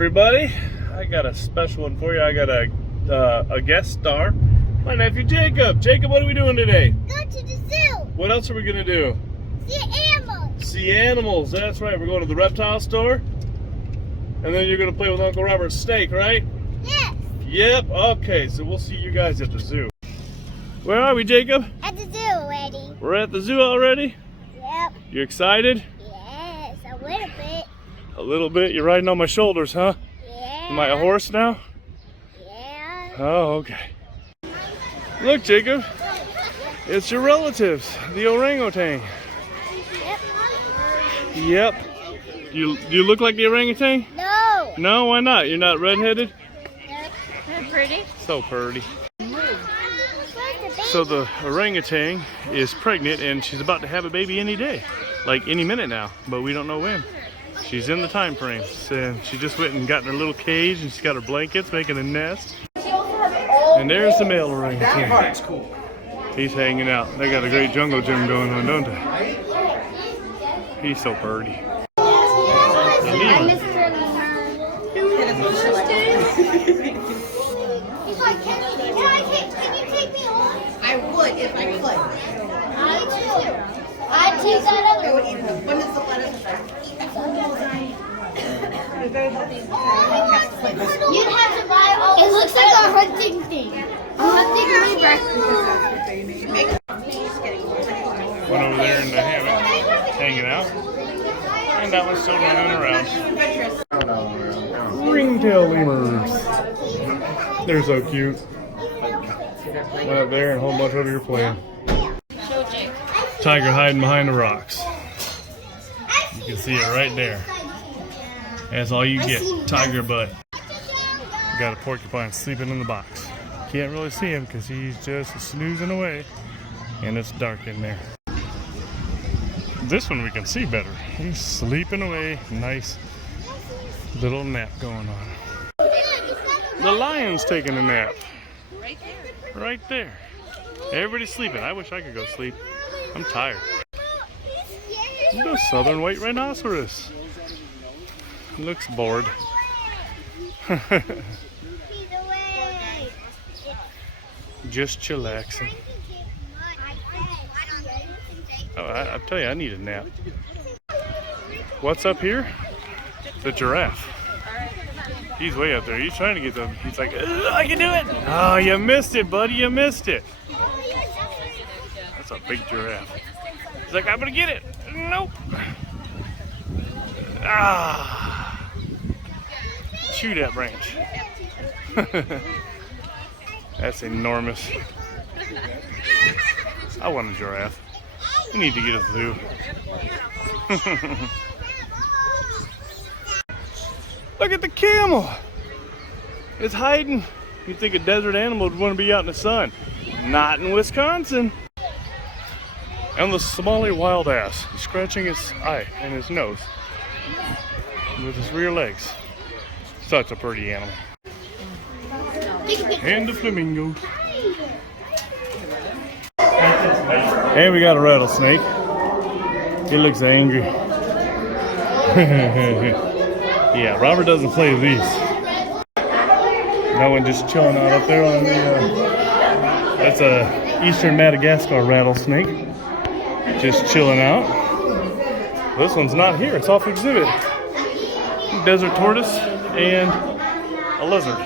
everybody. I got a special one for you. I got a guest star, my nephew Jacob. Jacob, what are we doing today? Go to the zoo. What else are we gonna do? See animals. See animals. That's right. We're going to the reptile store, and then you're gonna play with Uncle Robert's snake, right? Yes. Yep. Okay. So we'll see you guys at the zoo. Where are we, Jacob? At the zoo already. We're at the zoo already. Yep. You excited? Yes, a little bit. A little bit. You're riding on my shoulders, huh? Yeah. Am I a horse now? Yeah. Oh, okay. Look, Jacob. It's your relatives, the orangutan. Yep. Yep. You look like the orangutan? No. No, why not? You're not redheaded? Yep. They're pretty. So pretty. So the orangutan is pregnant and she's about to have a baby any day. Like any minute now, but we don't know when. She's in the time frame. So she just went and got in her little cage and she's got her blankets making a nest. And there's the male orangutan. That part's cool. He's hanging out. They got a great jungle gym going on, don't they? He's so pretty. I miss Can you take me home? I would if I could. I too. I'd take that I other would one. eat an abundance of lettuce. You'd have to buy all. It looks like a hunting thing. A hunting zebra. One over there in the hammock, hanging out. And that one's still running around. Ringtail lemurs. They're so cute. One up there and a whole bunch over here playing. Tiger hiding behind the rocks. You can see it right there. That's all you get. Tiger butt. Got a porcupine sleeping in the box. Can't really see him because he's just snoozing away. And it's dark in there. This one we can see better. He's sleeping away. Nice little nap going on. The lion's taking a nap. Right there. Everybody's sleeping. I wish I could go sleep. I'm tired. Look at the southern white rhinoceros. Looks bored. Just chillaxing. Oh, I tell you, I need a nap. What's up here? The giraffe. He's way up there. He's trying to get them. He's like, I can do it. Oh, you missed it, buddy. You missed it. That's a big giraffe. He's like, I'm going to get it. Nope. Ah. Chew that branch. That's enormous. I want a giraffe. We need to get a zoo. Look at the camel. It's hiding. You'd think a desert animal would want to be out in the sun. Not in Wisconsin. And the Somali wild ass. He's scratching his eye and his nose with his rear legs. Such a pretty animal. And the flamingos. And we got a rattlesnake. He looks angry. Yeah, Robert doesn't play with these. That one just chilling out up there on the, that's a eastern Madagascar rattlesnake. Just chilling out. This one's not here, it's off exhibit. Desert tortoise and a lizard.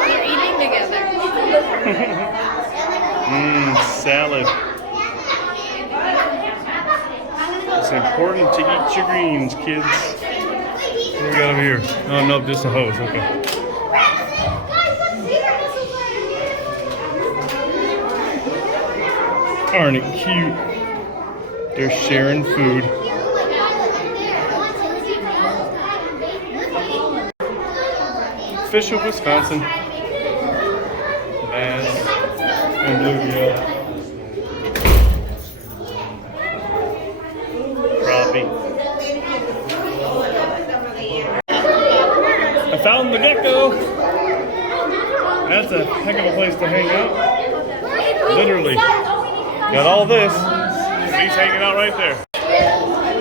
They're eating together. Salad. It's important to eat your greens, kids. What do we got over here? Oh, no, just a hose. Okay. Aren't it cute? They're sharing food. Fish of Wisconsin. Bass and bluegill. Crappie. I found the gecko. That's a heck of a place to hang out. Literally. Got all this. He's hanging out right there.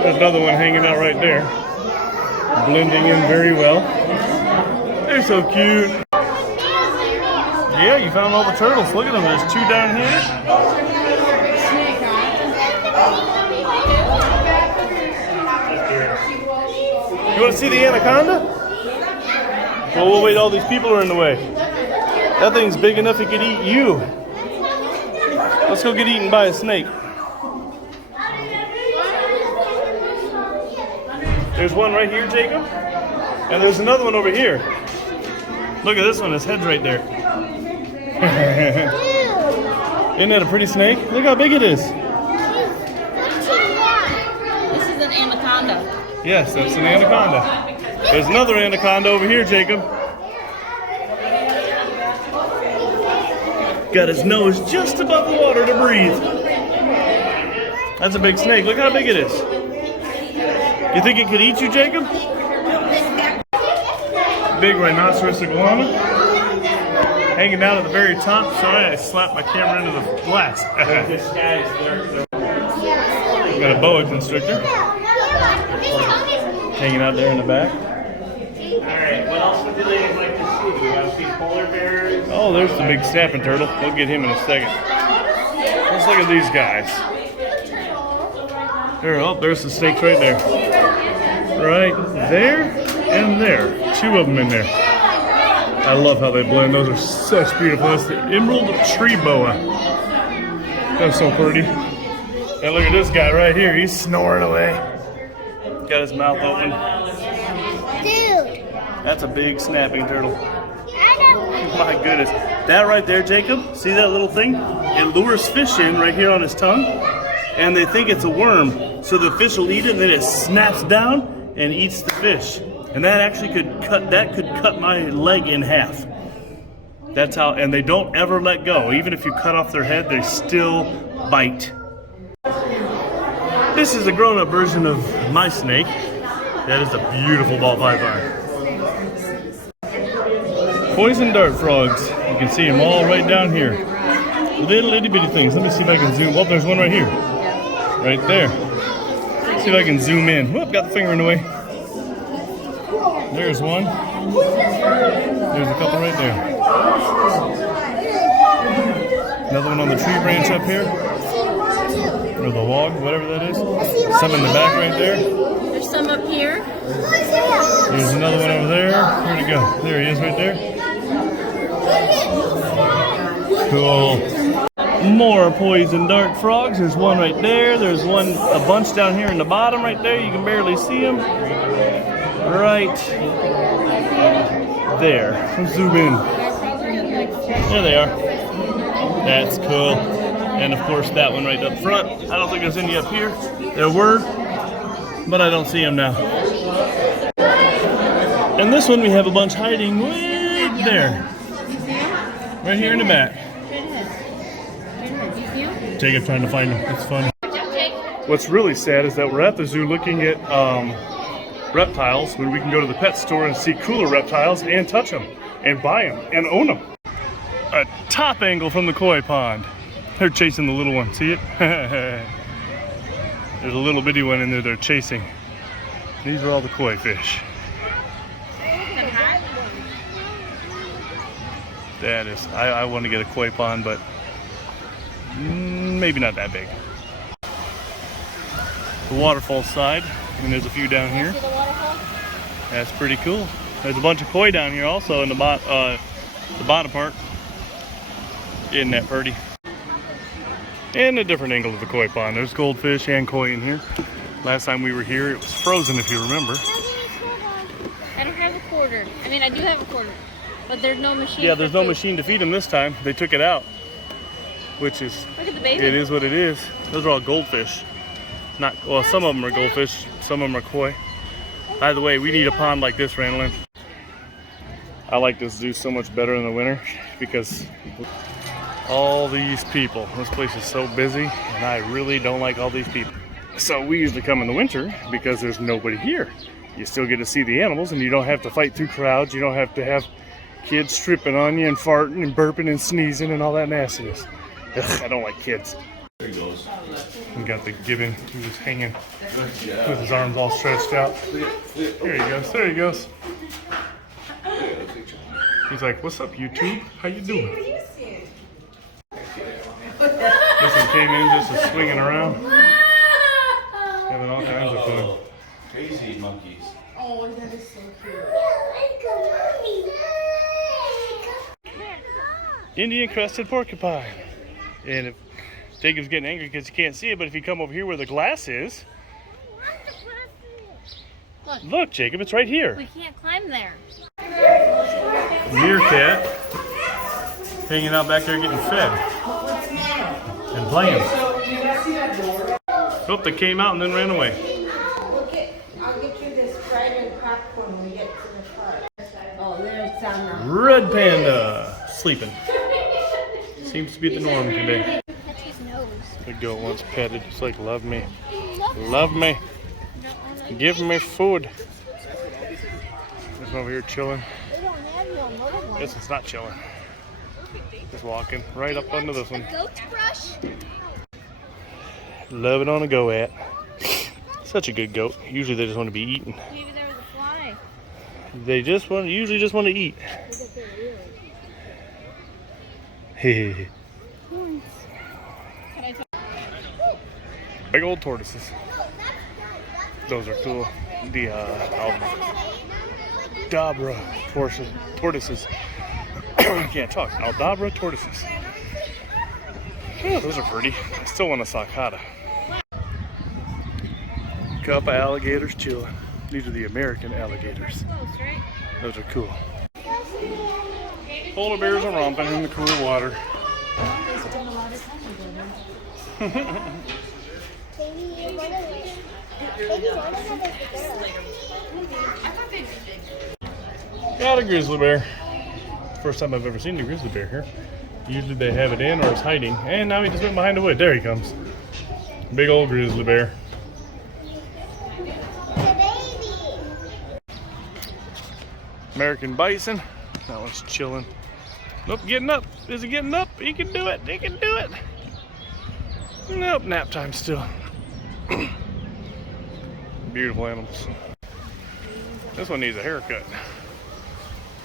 There's another one hanging out right there. blending in very well. They're so cute. Yeah, you found all the turtles. Look at them. There's 2 down here. You want to see the anaconda? Well, we'll wait. All these people are in the way. That thing's big enough it could eat you. Let's go get eaten by a snake. There's one right here, Jacob. And there's another one over here. Look at this one. His head's right there. Isn't that a pretty snake? Look how big it is. This is an anaconda. Yes, that's an anaconda. There's another anaconda over here, Jacob. Got his nose just above the water to breathe. That's a big snake. Look how big it is. You think it could eat you, Jacob? Big rhinoceros iguana. Hanging down at the very top. Sorry, I slapped my camera into the glass. Got a boa constrictor. Hanging out there in the back. Alright, what else would you ladies like to see? Do you want to see polar bears? Oh, there's the big snapping turtle. We'll get him in a second. Let's look at these guys. There's the snakes right there. Right there and there. 2 of them in there. I love how they blend. Those are such beautiful. That's the emerald tree boa. That's so pretty. And look at this guy right here. He's snoring away. Got his mouth open. Dude. That's a big snapping turtle. My goodness. That right there, Jacob, see that little thing? It lures fish in right here on his tongue, and they think it's a worm. So the fish will eat it, and then it snaps down and eats the fish. And that actually could cut my leg in half. That's how, and they don't ever let go. Even if you cut off their head, they still bite. This is a grown-up version of my snake. That is a beautiful ball python. Poison dart frogs. You can see them all right down here. Little itty bitty things. Let me see if I can zoom. Oh, there's one right here. Right there. See if I can zoom in. Whoop, got the finger in the way. There's one. There's a couple right there. Another one on the tree branch up here. Or the log, whatever that is. Some in the back right there. There's some up here. There's another one over there. Where'd he go? There he is right there. Cool. More poison dart frogs. There's one right there. There's a bunch down here in the bottom right there. You can barely see them. Right there. Let's zoom in. There they are. That's cool. And of course that one right up front. I don't think there's any up here. There were, but I don't see them now. And this one we have a bunch hiding way there. Right here in the back. Jacob trying to find them. It's fun. What's really sad is that we're at the zoo looking at reptiles when we can go to the pet store and see cooler reptiles and touch them and buy them and own them. A top angle from the koi pond. They're chasing the little one. See it? There's a little bitty one in there they're chasing. These are all the koi fish. That is, I want to get a koi pond, but maybe not that big. The waterfall side, and there's a few down here. That's pretty cool. There's a bunch of koi down here also in the bottom part. Isn't that pretty? And a different angle of the koi pond. There's goldfish and koi in here. Last time we were here, it was frozen, if you remember. I don't have a quarter. I mean, I do have a quarter, but there's no machine. Yeah, there's no machine to feed them this time. They took it out, which is, look at the baby. It is what it is. Those are all goldfish. Not, well, some of them are goldfish, some of them are koi. By the way, we need a pond like this, Randolph. I like this zoo so much better in the winter because all these people. This place is so busy, and I really don't like all these people. So we usually come in the winter because there's nobody here. You still get to see the animals, and you don't have to fight through crowds. You don't have to have kids tripping on you and farting and burping and sneezing and all that nastiness. Ugh, I don't like kids. There he goes. And got the gibbon. He was hanging with his arms all stretched out. There he goes. There he goes. He's like, "What's up, YouTube? How you doing?" This one came in just a swinging around, having all kinds of fun. Crazy monkeys. Oh, that is so cute. Indian crested porcupine. And if Jacob's getting angry because he can't see it, but if you come over here where the glass is, look, Jacob, it's right here. We can't climb there. Meerkat hanging out back there getting fed and playing. Oh, they came out and then ran away. I'll get you this Sprite and popcorn when we get to the park. Oh, there's some. Red panda sleeping. Seems to be the norm today. That's his nose. The goat wants petted. It's like, love me. Love me. Give me food. This one over here chilling. Guess it's not chilling. Just walking right up under this one. Goat brush? Love it on a go at. Such a good goat. Usually they just want to be eaten. Maybe there was a fly. They usually just want to eat. Hehehe. Big old tortoises. Those are cool. The Aldabra tortoises. I can't talk. Aldabra tortoises. Yeah, those are pretty. I still want a saccata. Couple alligators chilling. These are the American alligators. Close, right? Those are cool. Polar bears are romping in the cool water. Got a grizzly bear. First time I've ever seen a grizzly bear here. Usually they have it in or it's hiding. And now he just went behind the wood. There he comes. Big old grizzly bear. American bison. That one's chilling. Nope, getting up. Is he getting up? He can do it. He can do it. Nope, nap time still. Beautiful animals. This one needs a haircut.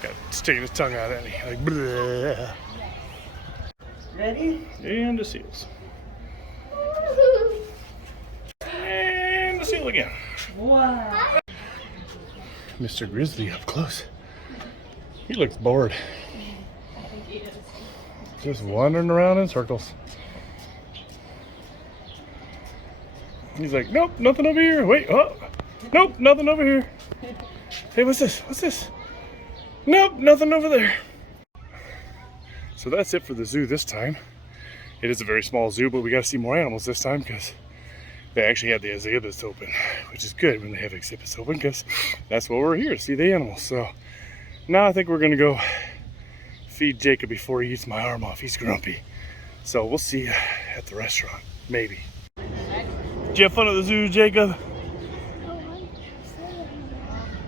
Got sticking his tongue out at me. Like, bleh. Ready? And the seals. And the seal again. Wow. Mr. Grizzly up close. He looks bored. Just wandering around in circles. He's like, nope, nothing over here. Wait, oh, nope, nothing over here. Hey, what's this? What's this? Nope, nothing over there. So that's it for the zoo this time. It is a very small zoo, but we got to see more animals this time because they actually have the exhibits open, which is good when they have exhibits open because that's what we're here to see, the animals. So now I think we're going to go feed Jacob before he eats my arm off. He's grumpy. So we'll see you at the restaurant, maybe. Did you have fun at the zoo, Jacob?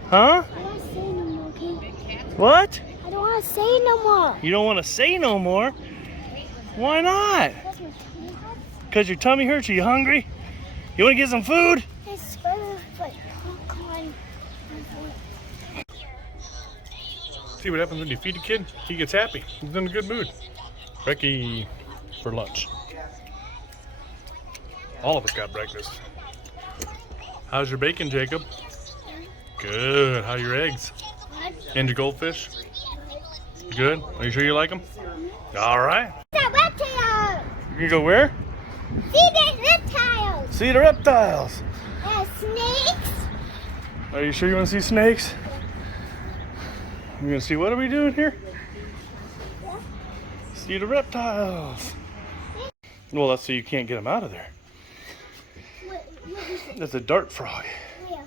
Huh? I don't say no more, okay? What? I don't want to say no more. You don't want to say no more? Why not? Because your tummy hurts? Are you hungry? You want to get some food? It's but come on. See what happens when you feed a kid? He gets happy. He's in a good mood. Becky for lunch. All of us got breakfast. How's your bacon, Jacob? Good. How are your eggs? And your goldfish? Good? Are you sure you like them? All right. The reptiles. You can go where? See the reptiles. See the reptiles. Snakes. Are you sure you want to see snakes? You gonna see, what are we doing here? Yeah. See the reptiles. Well, that's so you can't get them out of there. What is it? That's a dart frog. Where?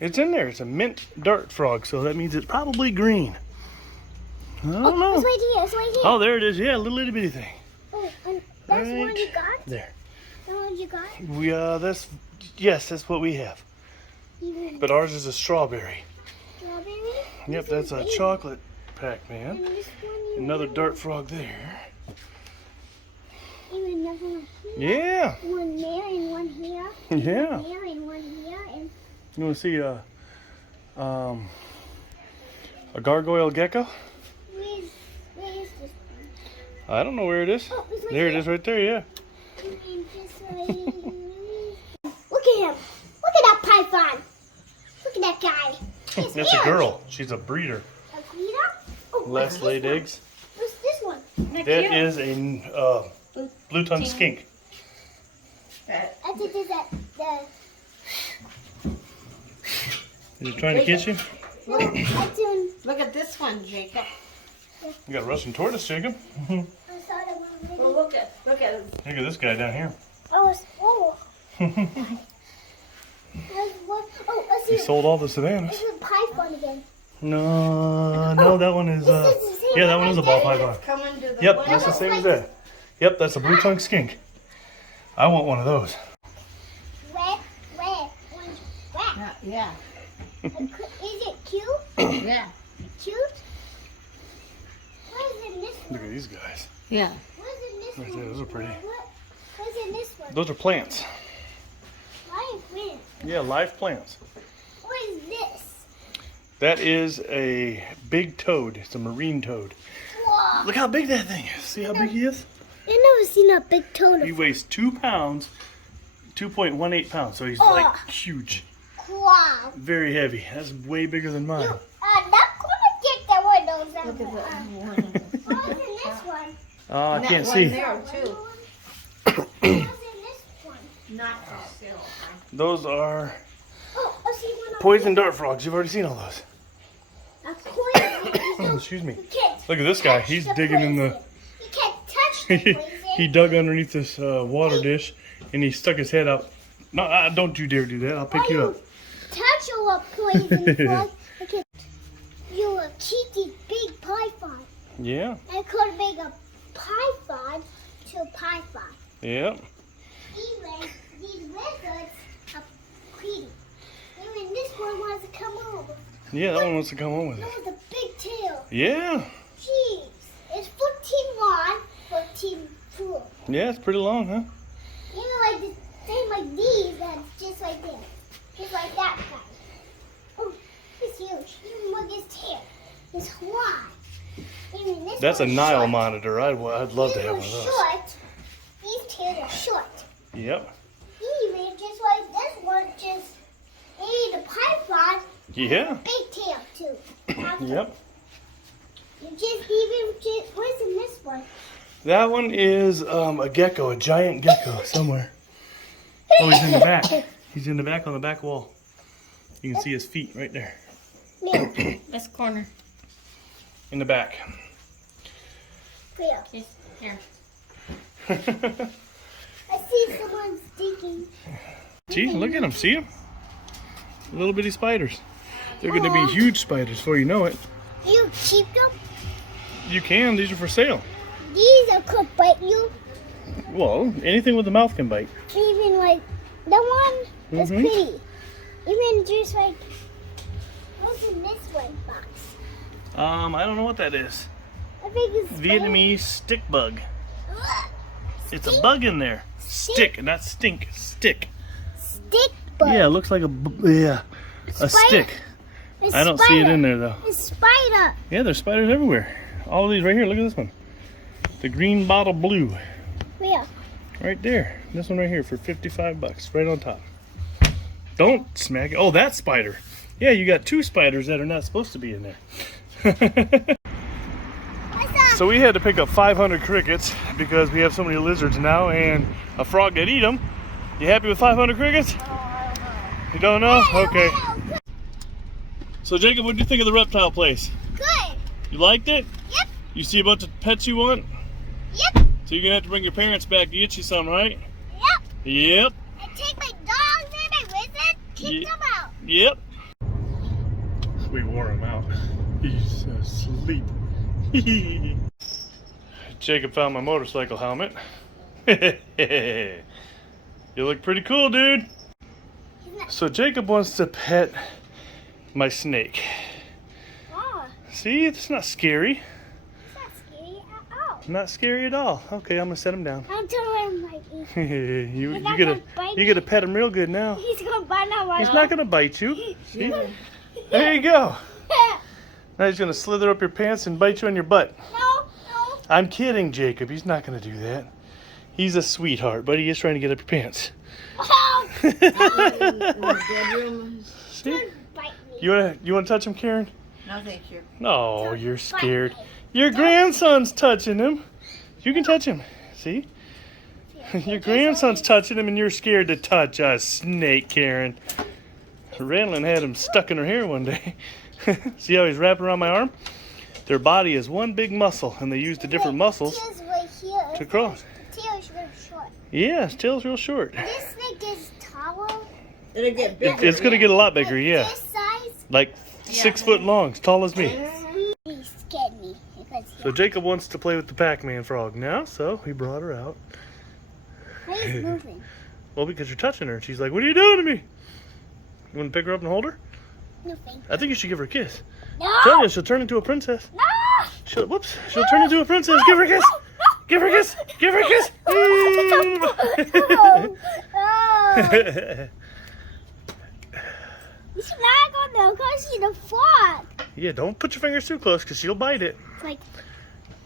It's in there. It's a mint dart frog, so that means it's probably green. I don't know. It's right here. It's right here. Oh, there it is. Yeah, a little itty bitty thing. Oh, and that's the one Right you got? there. The one you got? Yes, that's what we have. Even But ours is a strawberry. strawberry? Yep, that's a chocolate Pac-Man. And this one you Another dart frog there. Even another one here. Yeah. One there and one Yeah. Here and one here and You want to see a gargoyle gecko? where is this one? I don't know where it is. Oh, it's right There it is right there, yeah. And just look at him. Look at that python. Look at that guy. He's That's a huge. girl. She's a breeder. A breeder? Oh, Last what's laid this one? eggs. What's this one? That is a blue-tongued skink. I think it's that Is it trying to get you? that's in Look at this one, Jacob. You got a Russian tortoise, Jacob. I saw that one Well, already. look at it. Look at this guy down here. Oh. There's one. Oh, I see He sold all the savannas. This is a python again. No, that one is, This is the same yeah, that one one is a I ball did. python. Coming to the Yep, window. that's the same as that. Yep, that's a blue-tongued skink. I want one of those. Red, orange, red. Yeah. Is it cute? Yeah. Cute? What is in this one? Look at these guys. Yeah. What is in this Right one? there, those are pretty. What's in this one? Those are plants. Why is green? Yeah, live plants. What is this? That is a big toad. It's a marine toad. Whoa. Look how big that thing is. See how big he is? I've never seen a big toad. He weighs 2 pounds, 2.18 pounds. So he's like huge. Wow. Very heavy. That's way bigger than mine. I'm not gonna get that one of those. Look at that one. What's in this one? Oh, I And can't that one see. there, too. What's in this one? Not for sale. Those are Oh, I see one. poison dart frogs. You've already seen all those. A poison. Excuse me. You can't Look at this guy. touch He's the digging in the... poison. You can't touch the he poison. dug underneath this water dish and he stuck his head up. No, don't you dare do that. I'll pick Why you up. touch your poison frog? Okay. You're a cheeky big python. Yeah, I could make a python to a python. yeah. Even these lizards are pretty. Even this one wants to come over. Yeah, that one wants to come home with Look it. at the big tail. Yeah, Jeez. It's 14 long, 14 full. yeah, it's pretty long, huh? You know, like the same like these, that's just like this. Just like that guy. Oh, he's huge. Even look at his tail. It's wide. Even this That's a one's Nile short. monitor. I'd love to These have are one of those. short. These tails are short. Yep. Even just like this one, just ate a python. Yeah. Big tail too. Yep. What's in this one? That one is a gecko, a giant gecko somewhere. Oh, he's in the back. He's in the back on the back wall. You can see his feet right there. Where? This corner. In the back. Where? Yes, here. I see someone stinking. See, look at them. See them? Little bitty spiders. They're going to be huge spiders before you know it. You keep them? You can. These are for sale. These are could bite you. Well, anything with a mouth can bite. Even like that one is Mhm. pretty. Even just like what's in this one box? I don't know what that is. I think it's Vietnamese stick bug. Ugh. It's a Stink? bug in there. Stick, not stink. Stick. Stick bug. Yeah, it looks like a Spider. stick. It's I don't see it spider. in there though. It's spider. Yeah, there's spiders everywhere. All of these right here. Look at this one. The green bottle blue. Where? Right there. This one right here for 55 bucks. Right on top. Don't smack it. Oh, that spider. Yeah, you got 2 spiders that are not supposed to be in there. So we had to pick up 500 crickets because we have so many lizards now and a frog that eat them. You happy with 500 crickets? You don't know? Okay. So Jacob, what do you think of the reptile place? Good. You liked it? Yep. You see a bunch of pets you want? Yep. So you're gonna have to bring your parents back to get you some, right? Yep. Yep. And take my dogs and my wizard, kick them out. Yep. We wore him out. He's asleep. Jacob found my motorcycle helmet. You look pretty cool, dude. So Jacob wants to pet my snake. Oh, See, it's not scary. it's not scary at all. Not scary at all. Okay, I'm gonna set him down. I'm doing my you not gotta gonna bite you gotta pet him real good now. He's gonna bite my He's not gonna bite you. See? There you go. Now he's gonna slither up your pants and bite you on your butt. No. I'm kidding, Jacob. He's not gonna do that. He's a sweetheart, but he is trying to get up your pants. Oh, In the bedroom. See? don't bite me. You wanna touch him, Karen? No, thank you. No, Don't you're bite scared. me. Your grandson's touching him. You can touch him. See? Your grandson's touching him and you're scared to touch a snake, Karen. Randlin had him stuck in her hair one day. See how he's wrapping around my arm? Their body is one big muscle and they use the different muscles Tail's right here. to cross. Tail's really short. Yeah, his tail's real short. This snake is taller. It'll get bigger. It's gonna get a lot bigger, yeah. This size. Like 6 foot long, as tall as me. He scared me because So Jacob wants to play with the Pac-Man frog now, so he brought her out. why is he moving? Well, because you're touching her. She's like, what are you doing to me? You want to pick her up and hold her? No thank I think you should give her a kiss. No. Tell you, she'll turn into a princess. No. She'll turn into a princess. Give her a kiss. Give her a kiss. Give her a kiss. No. No. It's not gonna cause you the frog. Yeah, don't put your fingers too close because she'll bite it. It's like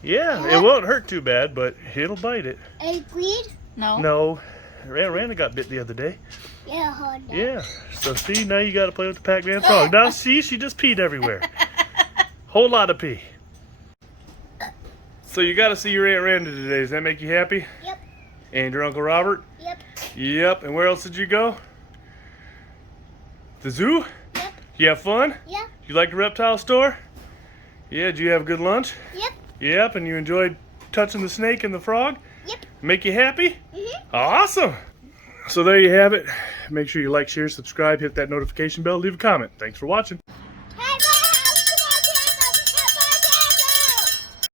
Yeah, it won't hurt too bad, but it'll bite it. a bleed. No. No, Randa got bit the other day. Yeah, hold on. Yeah, so see, now you got to play with the Pac-Man frog. Now see, she just peed everywhere. Whole lot of pee. So you got to see your Aunt Randa today. Does that make you happy? Yep. And your Uncle Robert? Yep. Yep. And where else did you go? The zoo? Yep. You have fun? Yep. You like the reptile store? Yeah, did you have a good lunch? Yep. Yep, and you enjoyed touching the snake and the frog? Yep. Make you happy? Mhm. Awesome. So there you have it. Make sure you like, share, subscribe, hit that notification bell, leave a comment. Thanks for watching.